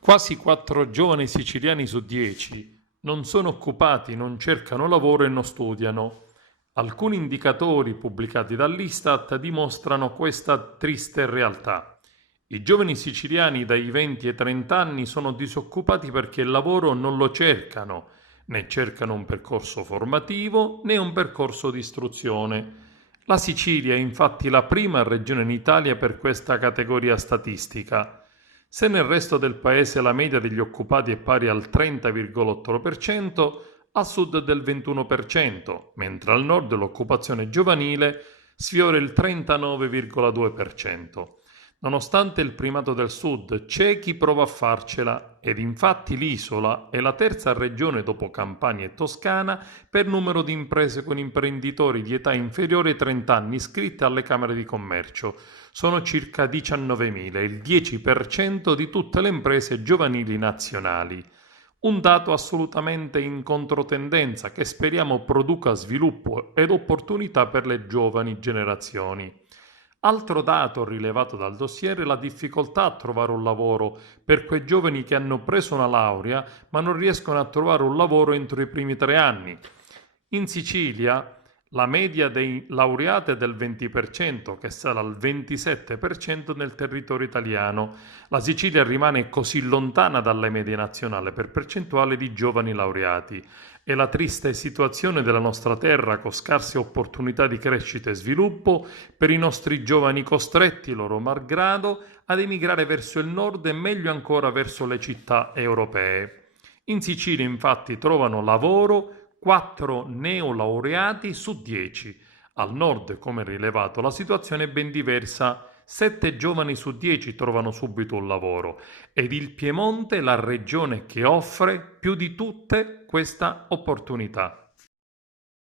Quasi 4 giovani siciliani su 10 non sono occupati, non cercano lavoro e non studiano. Alcuni indicatori pubblicati dall'Istat dimostrano questa triste realtà. I giovani siciliani dai 20 ai 30 anni sono disoccupati perché il lavoro non lo cercano, né cercano un percorso formativo né un percorso di istruzione. La Sicilia è infatti la prima regione in Italia per questa categoria statistica. Se nel resto del paese la media degli occupati è pari al 30,8%, a sud del 21%, mentre al nord l'occupazione giovanile sfiora il 39,2%. Nonostante il primato del sud, c'è chi prova a farcela ed infatti l'isola è la terza regione dopo Campania e Toscana per numero di imprese con imprenditori di età inferiore ai 30 anni iscritte alle Camere di Commercio. Sono circa 19.000, il 10% di tutte le imprese giovanili nazionali. Un dato assolutamente in controtendenza che speriamo produca sviluppo ed opportunità per le giovani generazioni. Altro dato rilevato dal dossier è la difficoltà a trovare un lavoro per quei giovani che hanno preso una laurea ma non riescono a trovare un lavoro entro i primi 3 anni. In Sicilia la media dei laureati è del 20%, che sale al 27% nel territorio italiano. La Sicilia rimane così lontana dalla media nazionale per percentuale di giovani laureati. E la triste situazione della nostra terra, con scarse opportunità di crescita e sviluppo, per i nostri giovani costretti, loro malgrado, ad emigrare verso il nord e meglio ancora verso le città europee. In Sicilia infatti trovano lavoro 4 neolaureati su 10. Al nord, come rilevato, la situazione è ben diversa. 7 giovani su 10 trovano subito un lavoro ed il Piemonte è la regione che offre più di tutte questa opportunità.